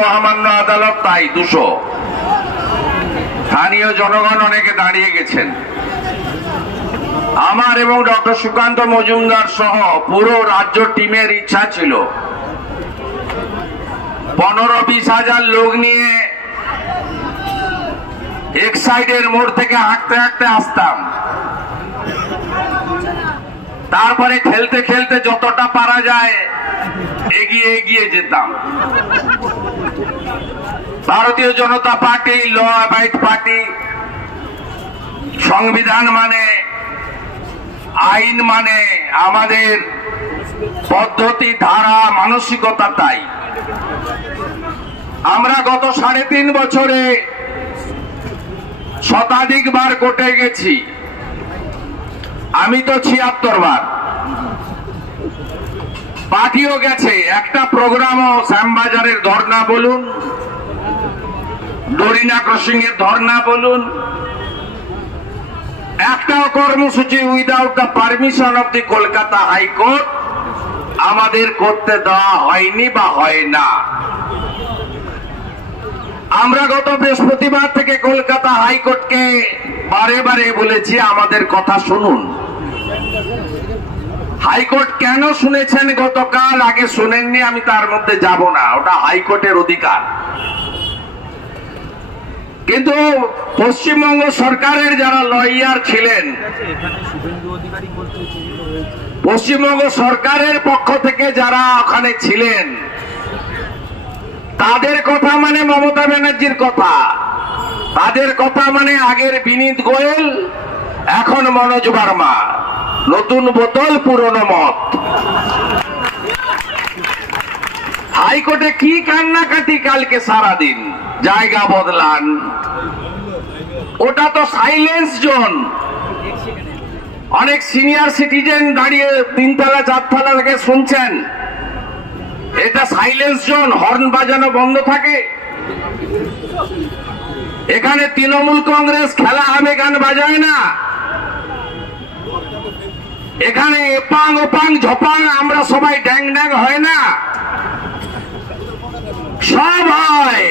মহামান্য আদালত তাই 200 স্থানীয় জনগণ অনেকে দাঁড়িয়ে গেছেন। আমার এবং ডক্টর সুকান্ত মজুমদার সহ পুরো রাজ্য টিমের ইচ্ছা ছিল 15-20 হাজার লোক নিয়ে এক সাইডের মোড় থেকে হাঁটতে হাঁটতে আসতাম, তারপরে খেলতে খেলতে যতটা পারা যায় এগিয়ে এগিয়ে যেতাম। ভারতীয় জনতা পার্টি ল অ্যাবাইড পার্টি, সংবিধান মানে, আইন মানে, আমাদের পদ্ধতি, ধারা, মানসিকতা তাই। আমরা গত 3.5 বছরে শতাধিক বার কোর্টে গেছি। আমি তো 76 বার। পার্টিও গেছে। একটা প্রোগ্রামও, শ্যামবাজারের ধর্ণা বলুন, ডরিনা ক্রসিং এর ধর্ণা বলুন, একটাও কর্মসূচি without the permission of the Kolkata high court আমাদের করতে দেওয়া হয়নি বা হয় না। আমরা গত বৃহস্পতিবার থেকে কলকাতা হাইকোর্টকে বারে বারে বলেছি আমাদের কথা শুনুন। হাইকোর্ট কেন শুনেছেন গতকাল, আগে শুনেননি, আমি তার মধ্যে যাব না, ওটা হাইকোর্টের অধিকার। কিন্তু পশ্চিমবঙ্গ সরকারের যারা লয়ার ছিলেন, পশ্চিমবঙ্গ সরকারের পক্ষ থেকে যারা ওখানে ছিলেন, তাদের কথা মানে মমতা ব্যানার্জির কথা, তাদের কথা মানে আগের বিনীত গোয়েল, এখন মনোজ ভার্মা, নতুন বোতল পুরনো মত। হাইকোর্টে কি কান্নাকাটি কালকে সারাদিন, জায়গা বদলান, ওটা তো সাইলেন্স জোন। অনেক সিনিয়র সিটিজেন দাঁড়িয়ে 3 তলা 4 তলা থেকে শুনছেন। এটা সাইলেন্স জোন, হর্ন বাজানো বন্ধ থাকে। এখানে তৃণমূল কংগ্রেস খেলা হবে, গান বাজায় না। এখানে এপাং ওপাং ঝপাং আমরা সবাই ড্যাং ড্যাং হয় না, সব হয়।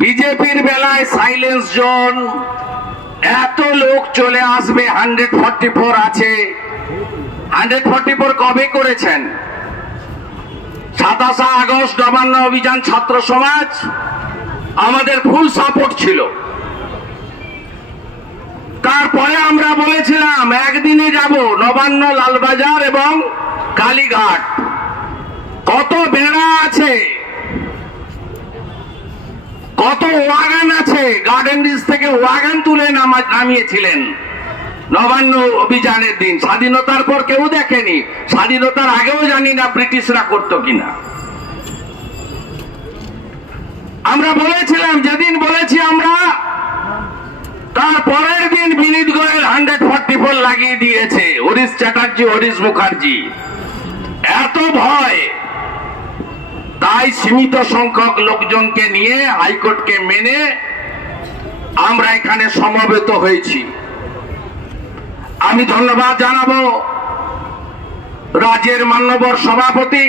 বিজেপির বেলায় সাইলেন্স জোন, এত লোক চলে আসবে। 144 আছে। 144 কবে করেছেন? 27 আগস্ট নবান্ন অভিযান ছাত্র সমাজ আমাদের ফুল সাপোর্ট ছিল। তারপরে আমরা বলেছিলাম একদিনে যাব নবান্ন, লালবাজার এবং কালীঘাট। কত বেড়া আছে, কত ওয়াগান আছে, গার্ডেন রিচ থেকে ওয়াগান তুলে নামিয়েছিলেন নবান্ন অভিযানের দিন। স্বাধীনতার পর কেউ দেখেনি, স্বাধীনতার আগেও জানি না ব্রিটিশরা করতো কিনা। আমরা বলেছিলাম, যেদিন বলেছি আমরা, তার পরের দিন বিনীত গোয়েল 144 লাগিয়ে দিয়েছে। হরিশ চ্যাটার্জি, হরিশ মুখার্জি, এত ভয়। তাই সীমিত সংখ্যক লোকজনকে নিয়ে হাইকোর্টকে মেনে আমরা এখানে সমবেত হয়েছি। আমি ধন্যবাদ জানাবো রাজ্যের মান্যবর সভাপতি